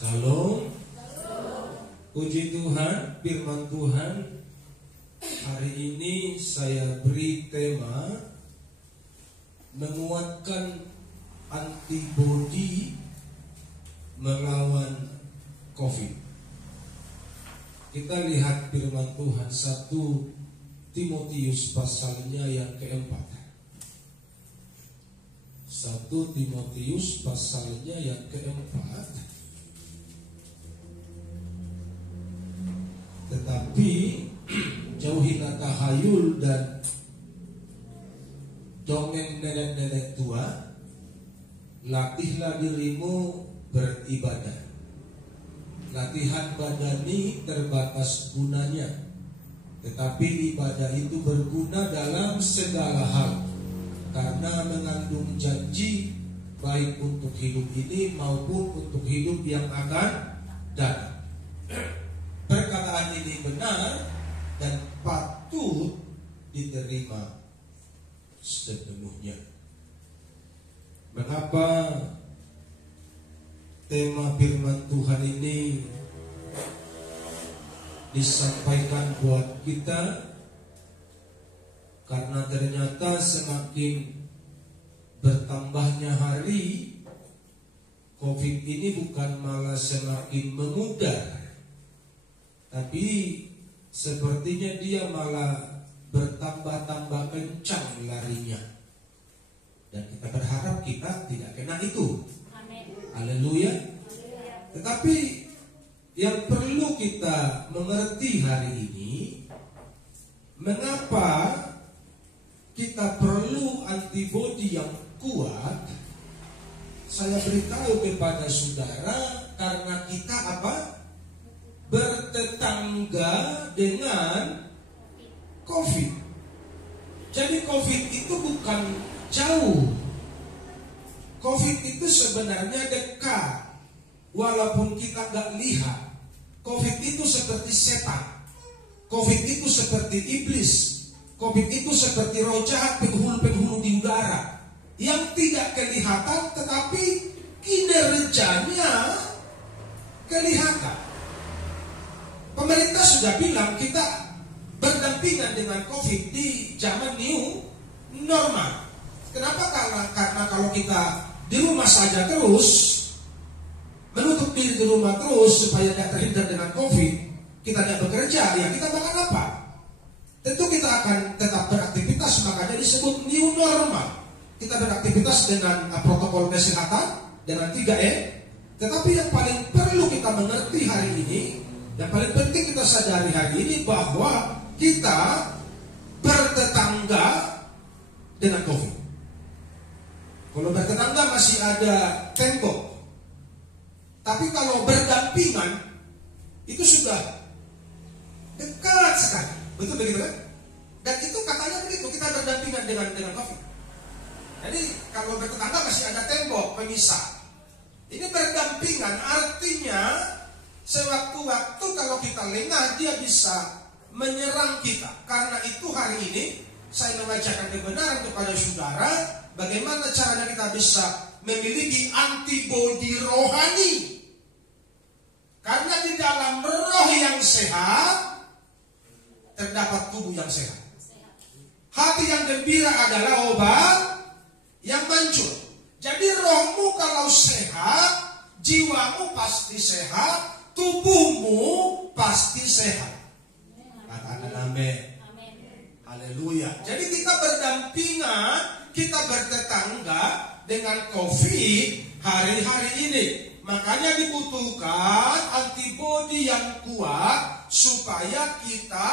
Shalom. Puji Tuhan, firman Tuhan. Hari ini saya beri tema menguatkan antibodi melawan COVID. Kita lihat firman Tuhan 1 Timotius pasalnya yang keempat. 1 Timotius pasalnya yang keempat. Tetapi jauhilah tahayul dan dongeng nenek-nenek tua. Latihlah dirimu beribadah. Latihan badani terbatas gunanya, tetapi ibadah itu berguna dalam segala hal, karena mengandung janji baik untuk hidup ini maupun untuk hidup yang akan datang. Perkataan ini benar dan patut diterima sepenuhnya. Mengapa tema firman Tuhan ini disampaikan buat kita? Karena ternyata semakin bertambahnya hari, COVID ini bukan malah semakin memudar, tapi sepertinya dia malah bertambah-tambah kencang larinya. Dan kita berharap kita tidak kena itu. Haleluya. Tetapi yang perlu kita mengerti hari ini, mengapa kita perlu antibodi yang kuat? Saya beritahu kepada saudara, karena kita apa? Bertetangga dengan COVID. Jadi COVID itu bukan jauh. COVID itu sebenarnya dekat. Walaupun kita gak lihat, COVID itu seperti setan. COVID itu seperti iblis. COVID itu seperti roh jahat penghulu-penghulu di udara yang tidak kelihatan, tetapi kinerjanya kelihatan. Pemerintah sudah bilang kita berdampingan dengan COVID di zaman new normal. Kenapa? Karena kalau kita di rumah saja terus, menutup diri di rumah terus supaya tidak terhindar dengan COVID, kita tidak bekerja, ya kita makan apa? Tentu kita akan tetap beraktivitas, makanya disebut new normal. Kita beraktivitas dengan protokol kesehatan, dengan 3M. Tetapi yang paling perlu kita mengerti hari ini, yang paling penting kita sadari hari ini, bahwa kita bertetangga dengan COVID. Kalau bertetangga masih ada tembok, tapi kalau berdampingan itu sudah dekat sekali. Betul begitu kan? Dan itu katanya begitu, kita berdampingan dengan COVID. Jadi kalau bertetangga masih ada tembok pemisah. Ini berdampingan artinya sewaktu-waktu kalau kita lengah, dia bisa menyerang kita. Karena itu hari ini saya mengajarkan kebenaran kepada saudara, bagaimana caranya kita bisa memiliki antibodi rohani. Karena di dalam roh yang sehat terdapat tubuh yang sehat. Hati yang gembira adalah obat yang manjur. Jadi rohmu kalau sehat, jiwamu pasti sehat, tubuhmu pasti sehat. Katakan amin. Haleluya. Jadi kita berdampingan, kita bertetangga dengan COVID hari-hari ini. Makanya dibutuhkan antibodi yang kuat supaya kita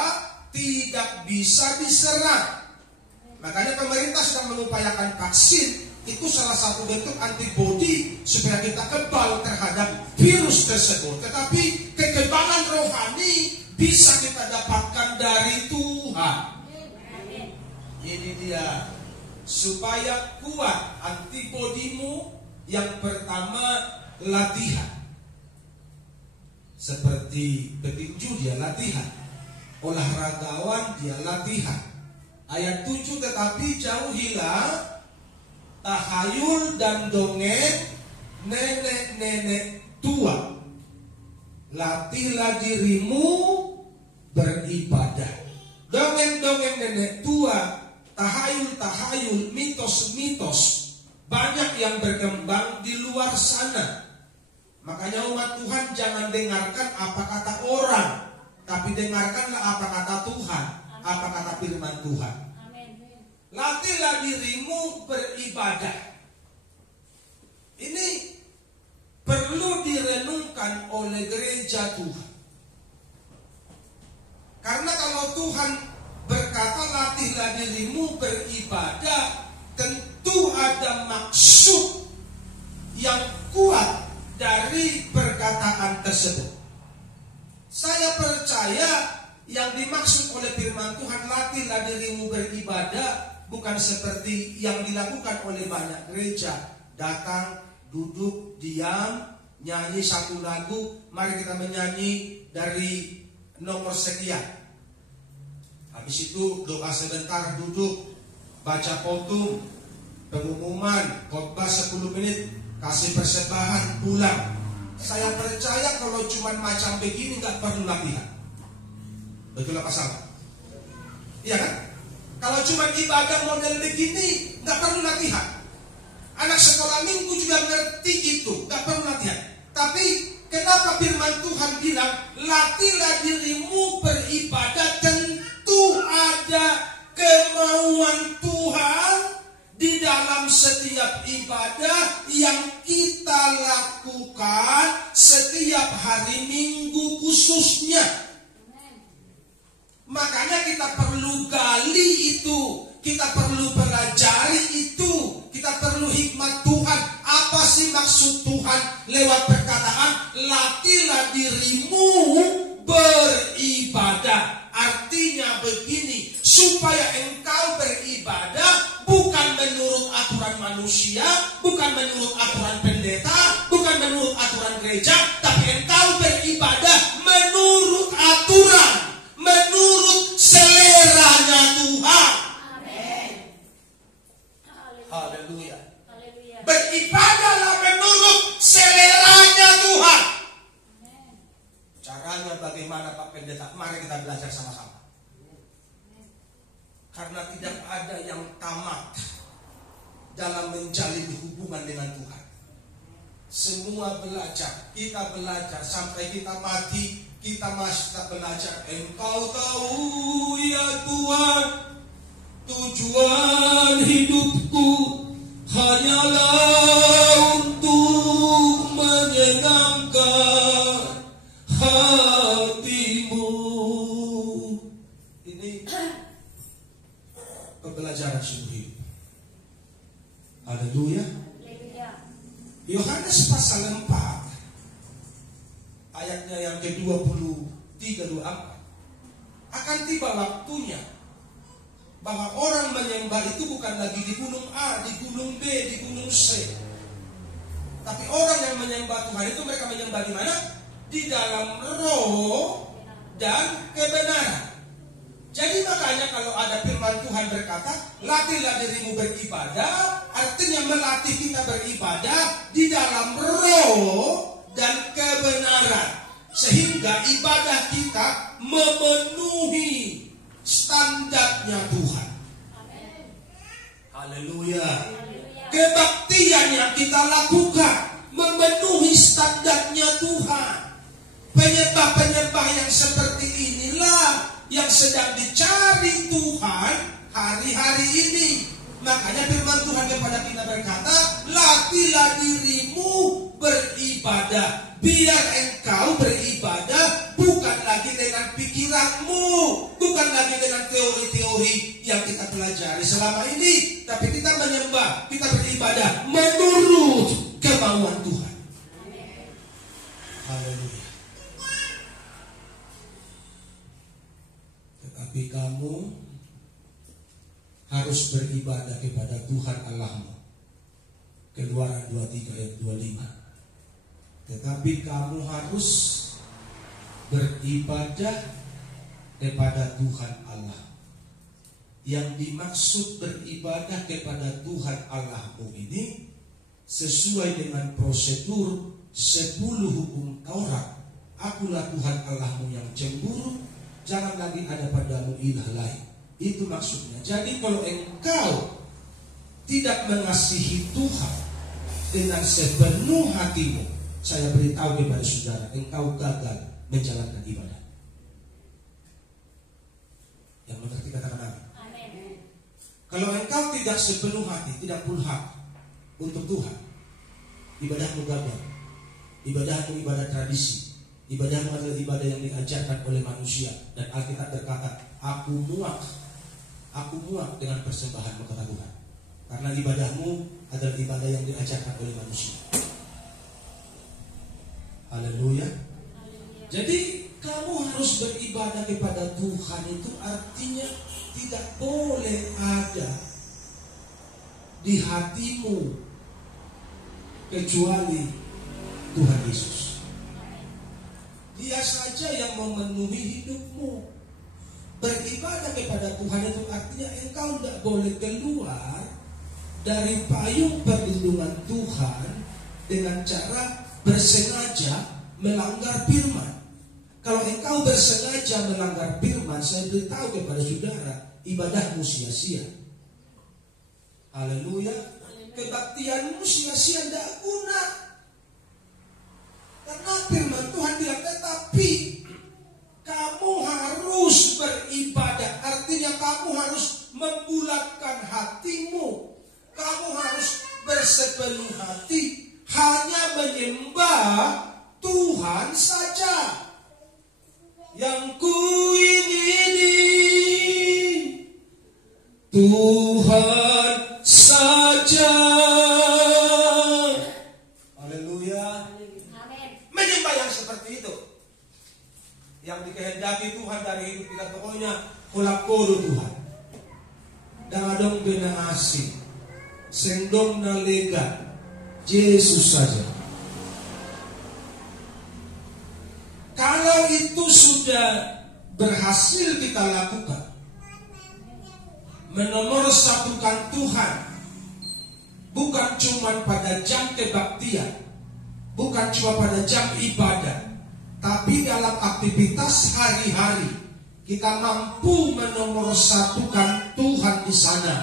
tidak bisa diserang. Makanya pemerintah sedang mengupayakan vaksin. Itu salah satu bentuk antibodi supaya kita kebal terhadap virus tersebut. Tetapi kekebalan rohani bisa kita dapatkan dari Tuhan. Ini dia. Supaya kuat antibodimu, yang pertama latihan. Seperti petinju dia latihan, olahragawan dia latihan. Ayat 7, tetapi jauhilah tahayul dan dongeng nenek-nenek tua. latihlah dirimu beribadah. Dongeng-dongeng nenek tua, tahayul-tahayul, mitos-mitos banyak yang berkembang di luar sana. Makanya umat Tuhan jangan dengarkan apa kata orang, tapi dengarkanlah apa kata Tuhan, apa kata firman Tuhan. Latihlah dirimu beribadah. Ini perlu direnungkan oleh gereja Tuhan. Karena kalau Tuhan berkata latihlah dirimu beribadah, tentu ada maksud yang kuat dari perkataan tersebut. Saya percaya yang dimaksud oleh firman Tuhan latihlah dirimu beribadah bukan seperti yang dilakukan oleh banyak gereja. Datang, duduk, diam, nyanyi satu lagu, mari kita menyanyi dari nomor sekian. Habis itu doa sebentar, duduk, baca khotbah, pengumuman, khotbah 10 menit, kasih persembahan, pulang. Saya percaya kalau cuma macam begini nggak perlu latihan. Betul apa salah? Iya kan? Kalau cuma ibadah model begini nggak perlu latihan. Anak sekolah minggu juga ngerti itu, nggak perlu latihan. Tapi kenapa firman Tuhan bilang latihlah dirimu beribadah? Tentu ada kemauan Tuhan di dalam setiap ibadah yang kita lakukan setiap hari Minggu khususnya. Makanya kita perlu gali itu, kita perlu pelajari itu, kita perlu hikmat Tuhan. Apa sih maksud Tuhan lewat perkataan latihlah dirimu beribadah? Artinya begini, supaya engkau beribadah bukan menurut aturan manusia, bukan menurut aturan pendeta, bukan menurut aturan gereja, tapi engkau beribadah menurut aturan, menurut seleranya Tuhan. Amin. Haleluya. Beribadahlah menurut seleranya Tuhan. Caranya bagaimana Pak Pendeta? Mari kita belajar sama-sama. Karena tidak ada yang tamat dalam menjalin hubungan dengan Tuhan. Semua belajar, kita belajar sampai kita mati, kita masih tak belajar. Engkau tahu ya Tuhan, tujuan hidupku hanyalah untuk menyenangkan hatimu. Ini pembelajaran sungguh hidup. Haleluya. Yohanes pasal 4 ayatnya yang ke-23-24, akan tiba waktunya bahwa orang menyembah itu bukan lagi di gunung A, di gunung B, di gunung C. Tapi orang yang menyembah Tuhan itu mereka menyembah di mana? Di dalam roh dan kebenaran. Jadi makanya kalau ada firman Tuhan berkata latihlah dirimu beribadah, artinya melatih kita beribadah di dalam roh dan kebenaran, sehingga ibadah kita memenuhi standarnya Tuhan. Haleluya. Kebaktian yang kita lakukan memenuhi standarnya Tuhan. Penyembah-penyembah yang seperti inilah yang sedang dicari Tuhan hari-hari ini. Makanya firman Tuhan kepada kita berkata, latihlah dirimu beribadah. Biar engkau beribadah bukan lagi dengan pikiranmu, bukan lagi dengan teori-teori yang kita pelajari selama ini, tapi kita menyembah, kita beribadah menurut kemauan Tuhan. Haleluya. Tetapi kamu harus beribadah kepada Tuhan Allahmu. Keluaran 23 ayat 25. Tetapi kamu harus beribadah kepada Tuhan Allah. Yang dimaksud beribadah kepada Tuhan Allahmu ini sesuai dengan prosedur 10 hukum Taurat Akulah Tuhan Allahmu yang cemburu, jangan lagi ada padamu ilah lain. Itu maksudnya. Jadi kalau engkau tidak mengasihi Tuhan dengan sepenuh hatimu, saya beritahu kepada saudara, engkau gagal menjalankan ibadah. Yang mengerti katakan amin. Kalau engkau tidak sepenuh hati, tidak full hak untuk Tuhan, ibadahmu gagal. Ibadahmu ibadah tradisi. Ibadahmu adalah ibadah yang diajarkan oleh manusia. Dan Alkitab berkata, aku muak dengan persembahan kata Tuhan. Karena ibadahmu adalah ibadah yang diajarkan oleh manusia. Haleluya. Jadi kamu harus beribadah kepada Tuhan, itu artinya tidak boleh ada di hatimu kecuali Tuhan Yesus. Dia saja yang memenuhi hidupmu. Beribadah kepada Tuhan itu artinya engkau tidak boleh keluar dari payung perlindungan Tuhan dengan cara bersengaja melanggar firman. Kalau engkau bersengaja melanggar firman, saya beritahu kepada saudara, ibadahmu sia-sia. Haleluya. Kebaktianmu sia-sia, tidak guna. Karena firman Tuhan bilang, tetapi kamu harus beribadah. Artinya kamu harus membulatkan hatimu. Kamu harus bersepenuh hati hanya menyembah Tuhan saja. Yang ku ingini Tuhan saja. Haleluya. Menyembah yang seperti itu, yang dikehendaki Tuhan dari hidup kita, pokoknya kolak kodo Tuhan. Dangadong bena asing, sendong na lega, Yesus saja. Kalau itu sudah berhasil kita lakukan, menomorsatukan Tuhan, bukan cuma pada jam kebaktian, bukan cuma pada jam ibadah, tapi dalam aktivitas hari-hari kita mampu menomorsatukan Tuhan di sana,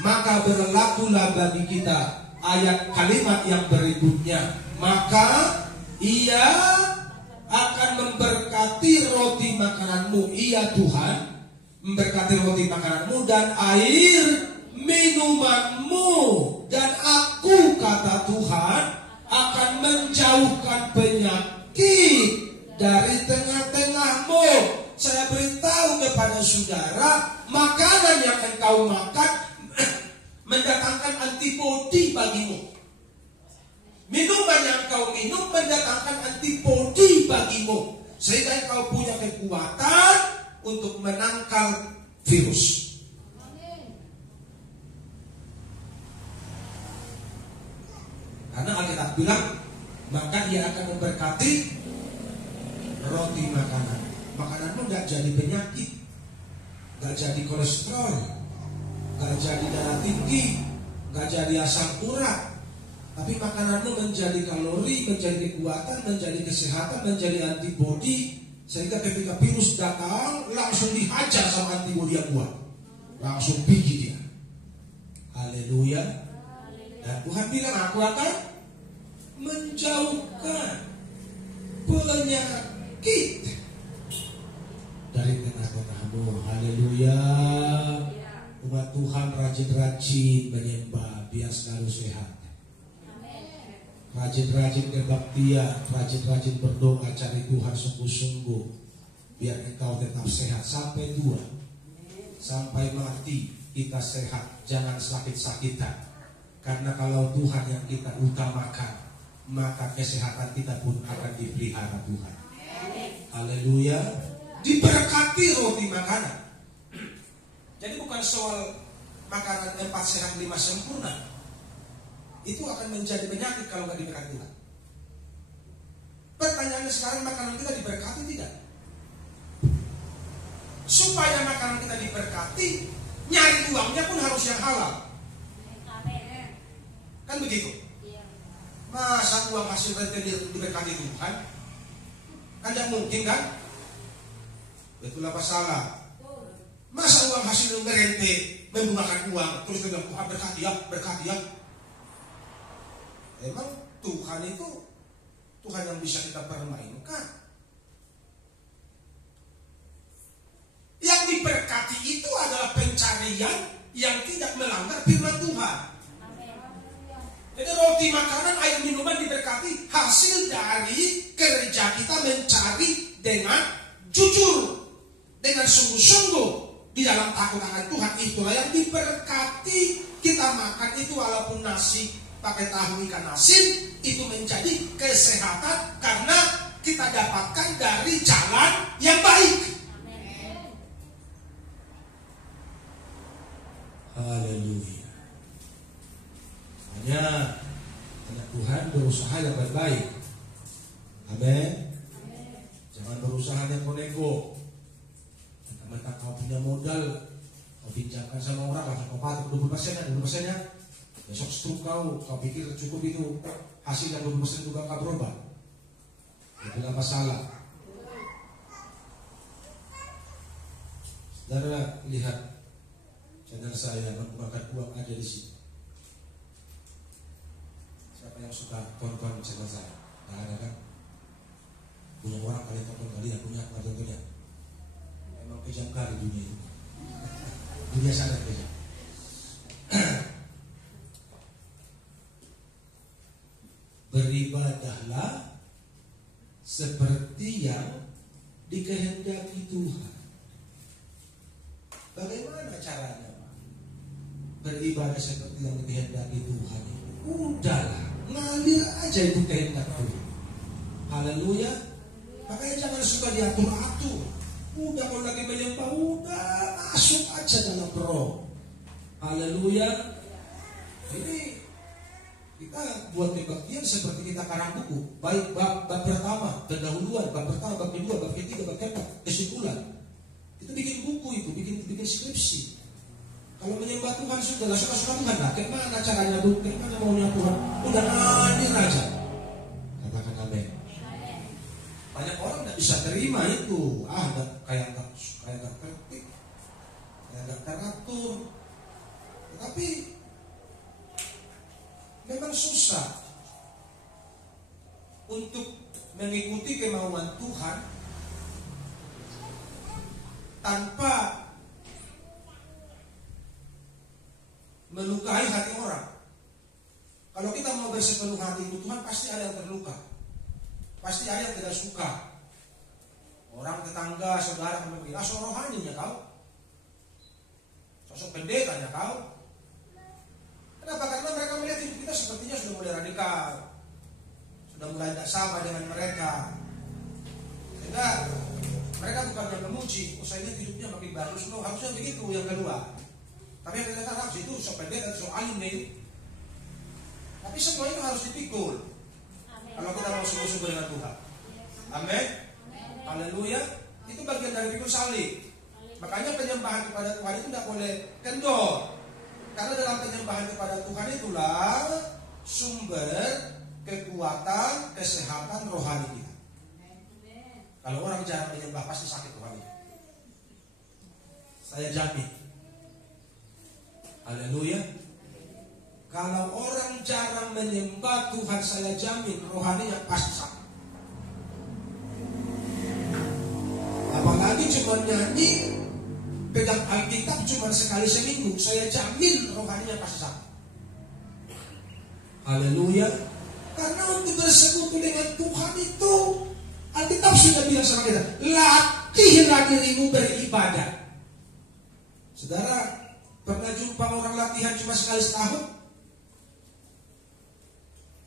maka berlakulah bagi kita ayat kalimat yang berikutnya. Maka Ia akan memberkati roti makananmu. Iya Tuhan, memberkati roti makananmu dan air minumanmu. Dan aku, kata Tuhan, akan menjauhkan penyakit dari tengah-tengahmu. Saya beritahu kepada saudara, makanan yang engkau makan mendatangkan antibodi bagimu. Minuman yang kau minum mendatangkan antibodi bagimu, sehingga kau punya kekuatan untuk menangkal virus. Karena Alkitab bilang, maka Ia akan memberkati roti makanan. Makananmu gak jadi penyakit, gak jadi kolesterol, gak jadi darah tinggi, gak jadi asam urat. Tapi makananmu menjadi kalori, menjadi kekuatan, menjadi kesehatan, menjadi antibodi, sehingga ketika virus datang langsung dihajar sama antibodi yang kuat, langsung pergi dia. Haleluya. Dan Tuhan bilang, aku akan menjauhkan penyakit dari tengah-tengahmu. Haleluya. Umat Tuhan rajin-rajin menyembah biar selalu sehat. Rajin-rajin berbaktian, rajin-rajin berdoa, cari Tuhan sungguh-sungguh, biar engkau tetap sehat sampai tua, sampai mati kita sehat, jangan sakit-sakitan. Karena kalau Tuhan yang kita utamakan, maka kesehatan kita pun akan dipelihara Tuhan. Haleluya. Diberkati roti makanan. Jadi bukan soal makanan 4 sehat 5 sempurna. Itu akan menjadi penyakit kalau nggak diberkati Tuhan. Pertanyaannya sekarang, makanan kita diberkati tidak? Supaya makanan kita diberkati, nyari uangnya pun harus yang halal. Kan begitu? Masa uang hasil rentenir diberkati Tuhan? Kan tidak mungkin kan? Betul apa salah? Masa uang hasil ngerente, membungakan uang, terus dia bilang, Tuhan berkati ya, berkati ya. Emang Tuhan itu Tuhan yang bisa kita permainkan. Yang diberkati itu adalah pencarian yang tidak melanggar firman Tuhan. Jadi roti, makanan, air, minuman diberkati hasil dari kerja kita mencari dengan jujur, dengan sungguh-sungguh di dalam takut akan Tuhan. Itulah yang diberkati. Kita makan itu walaupun nasi pakai tahu ikan asin, itu menjadi kesehatan karena kita dapatkan dari jalan yang baik. Haleluya. Hanya anak Tuhan berusaha yang baik-baik. Amin. Jangan berusaha yang nego. Mentang-mentang kau punya modal, kau pinjamkan sama orang, langsung kau patok 20% ya. Besok struk kau pikir cukup itu, hasil yang 20% juga kau berubah. Itu apa salah? Saudara lihat channel saya, menggunakan uang aja di sini. Siapa yang suka tonton channel saya? Nah, ada kan? Punya orang kalian tonton, kalian punya apa tontonnya? Emang kejam kali dunia itu. Dunia sangat kejam. Beribadahlah seperti yang dikehendaki Tuhan. Bagaimana caranya? Beribadah seperti yang dikehendaki Tuhan. Udahlah, ngalir aja itu kehendak Tuhan. Haleluya. Makanya jangan suka diatur-atur. Udah kalau lagi menyembah, udah masuk aja dalam roh. Haleluya. Ini kita buat kebaktian seperti kita karang buku. Baik bab pertama, pendahuluan, bab pertama, bab kedua, bab ketiga, bab keempat, kesimpulan. Itu bikin buku itu, bikin skripsi. Kalau menyembah Tuhan sudah suka Tuhan lah. Bagaimana caranya tuh? Bagaimana maunya Tuhan? Udah hadir aja. Katakan amin. Banyak orang tidak bisa terima itu. Kayak nggak tertib, kayak nggak teratur. Tetapi memang susah untuk mengikuti kemauan Tuhan tanpa melukai hati orang. Kalau kita mau bersepenuh hati itu Tuhan, pasti ada yang terluka, pasti ada yang tidak suka. Orang tetangga, saudara mungkin, sosok rohaninya kau, sosok pendetanya kau. Kenapa? Karena mereka melihat hidup kita sepertinya sudah mulai radikal, sudah mulai tidak sama dengan mereka. Sehingga mereka bukannya memuji, saya lihat hidupnya makin bagus loh, harusnya begitu yang kedua. Tapi yang kita harus itu sok pendek dan sok alim nih. Tapi semua itu harus dipikul. Kalau kita mau sungguh-sungguh dengan Tuhan. Amin. Haleluya. Itu bagian dari pikul salib. Makanya penyembahan kepada Tuhan itu tidak boleh kendor. Karena dalam penyembahan kepada Tuhan itulah sumber kekuatan, kesehatan rohani kita. Kalau orang jarang menyembah pasti sakit rohani. Saya jamin. Haleluya. Kalau orang jarang menyembah Tuhan, saya jamin rohaninya pasti sakit. Apalagi cuma nyanyi, pegang Alkitab cuma sekali seminggu, saya jamin rohaninya pasti sakit. Haleluya. Karena untuk bersekutu dengan Tuhan itu, Alkitab sudah bilang sama kita, latihlah dirimu beribadah. Saudara, pernah jumpa orang latihan cuma sekali setahun?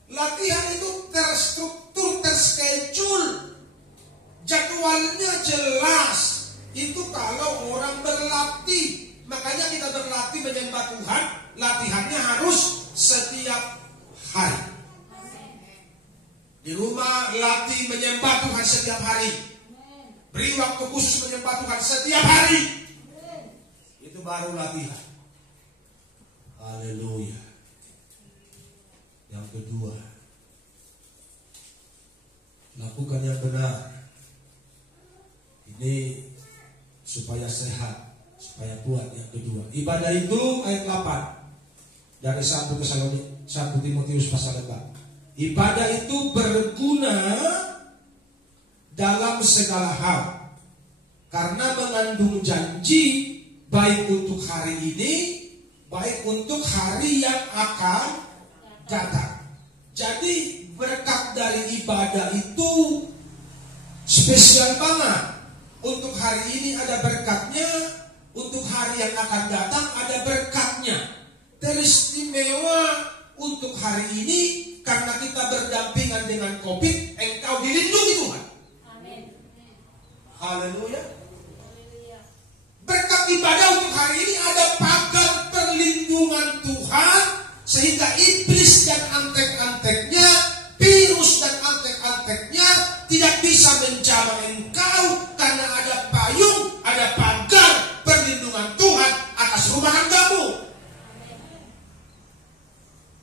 Latihan itu terstruktur, terschedule, jadwalnya jelas. Itu kalau orang berlatih. Makanya kita berlatih menyembah Tuhan, latihannya harus setiap hari. Di rumah latih menyembah Tuhan setiap hari. Beri waktu khusus menyembah Tuhan setiap hari. Itu baru latihan. Haleluya. Yang kedua, lakukan yang benar Ini supaya sehat, supaya kuat. Yang kedua, ibadah itu ayat 8 dari 1 Timotius pasal 4. Ibadah itu berguna dalam segala hal karena mengandung janji baik untuk hari ini, baik untuk hari yang akan datang. Jadi berkat dari ibadah itu spesial banget. Untuk hari ini ada berkatnya, untuk hari yang akan datang ada berkatnya. Teristimewa untuk hari ini karena kita berdampingan dengan COVID, engkau dilindungi Tuhan. Amin. Haleluya. Berkat ibadah untuk hari ini ada pagar perlindungan Tuhan sehingga iblis dan antek-anteknya, virus dan antek-anteknya tidak bisa menjamah engkau karena ada payung, ada pagar perlindungan Tuhan atas rumah tanggamu.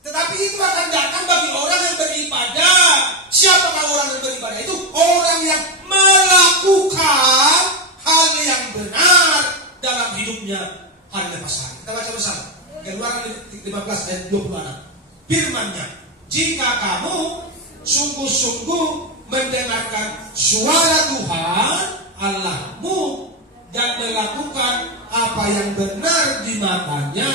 Tetapi itu akan datang bagi orang yang beribadah. Siapakah orang yang beribadah itu? Orang yang melakukan hal yang benar dalam hidupnya hari lepas hari. Kita baca bersama. Keluaran 15 ayat 26. Firman-Nya, jika kamu sungguh-sungguh mendengarkan suara Tuhan Allahmu dan melakukan apa yang benar di matanya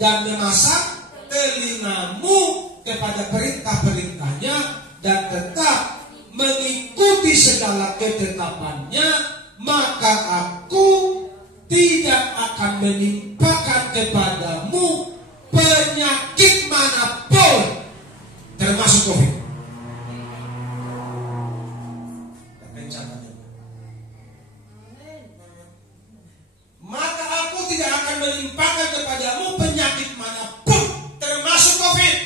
dan memasak telingamu kepada perintah-perintahnya dan tetap mengikuti segala ketetapannya, maka aku tidak akan menimpakan kepadamu penyakit manapun termasuk COVID. Maka aku tidak akan menimpakan kepadamu penyakit manapun termasuk COVID.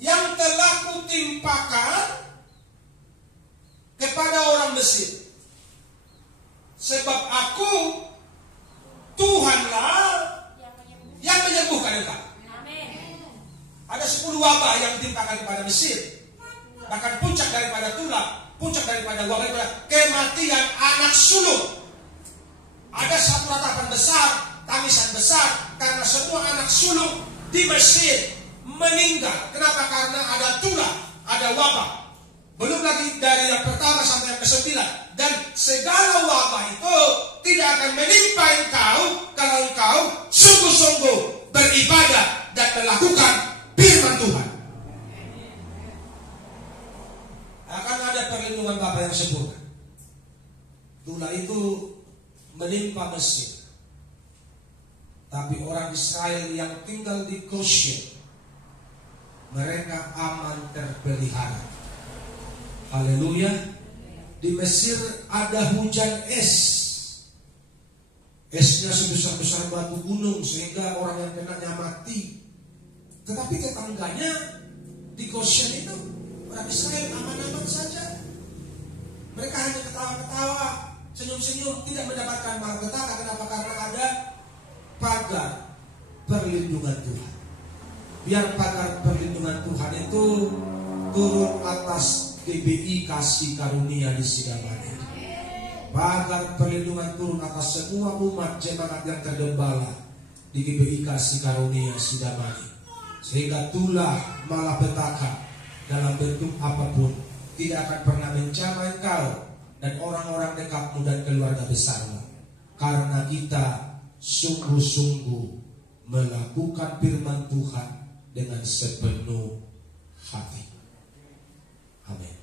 Yang telah kutimpakan kepada orang Mesir. Sebab aku Tuhanlah yang menyembuhkan engkau. Ada 10 wabah yang ditimpakan kepada Mesir. Bahkan puncak daripada tulah, puncak daripada wabah itu kematian anak sulung. Ada satu ratapan besar, tangisan besar karena semua anak sulung di Mesir meninggal. Kenapa? Karena ada tulah, ada wabah. Belum lagi dari yang pertama sampai yang ke-9. Dan segala wabah itu tidak akan menimpa engkau kalau engkau sungguh-sungguh beribadah dan melakukan firman Tuhan. Akan ada perlindungan Bapa yang sempurna. Tulah itu menimpa Mesir. Tapi orang Israel yang tinggal di Goshen, mereka aman terpelihara. Haleluya. Di Mesir ada hujan es. Esnya sebesar-besar batu gunung sehingga orang yang kenanya mati. Tetapi tetangganya di Goshen itu orang Israel aman-aman saja. Mereka hanya ketawa-ketawa, senyum-senyum, tidak mendapatkan malapetaka. Kenapa? Karena ada pagar perlindungan Tuhan. Biar pagar perlindungan Tuhan itu turun atas GBI Kasih Karunia di Sidamani. Pagar perlindungan turun atas semua umat jemaat yang tergembala di GBI Kasih Karunia Sidamani. Sehingga tulah malapetaka dalam bentuk apapun tidak akan pernah menjamah engkau dan orang-orang dekatmu dan keluarga besarmu. Karena kita sungguh-sungguh melakukan firman Tuhan dengan sepenuh hati. Amin.